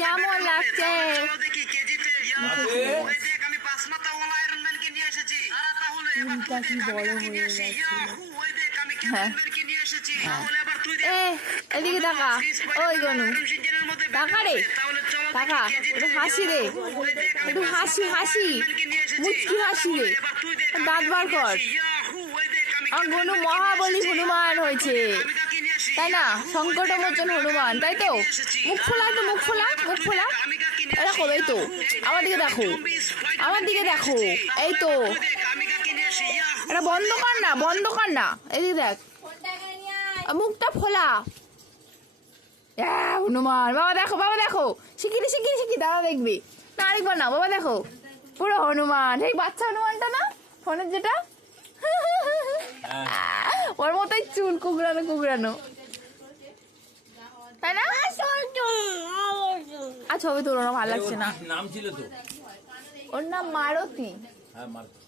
কেমন লাগছে? কি বড় হয়ে গেছে। হ্যাঁ এদিকে টাকা, ওই গনু টাকা রে, টাকা একটু হাসি রে, একটু হাসি হাসি, মুচকি হাসি রে, দাঁত বার কর। আমার গনু মহাবলী হনুমান হয়েছে, তাই না? সংকটমোচন হনুমান, তাই তো? মুখ ফোলা, তো মুখ ফোলা, মুখ ফোলা। দেখো, এই তো আমার দিকে দেখো, আমার দিকে দেখো, এই তো। এটা বন্ধ কর না, বন্ধ কর না, এদিকে দেখ, মুখটা ফোলা। হনুমান বাবা, দেখো বাবা, দেখো, শিখি শিখি শিখি, দাদা দেখবি না, আরেকবার না বাবা, দেখো পুরো হনুমান, এই বাচ্চা হনুমানটা না, ফোনের যেটা, ওর মতোই চুল কুকড়ানো কুকড়ানো, তাই না? আর ছবি তুলো না, ভালো লাগছে না। নাম ছিল তো, ওর নাম মারুতি। হ্যাঁ মারুতি।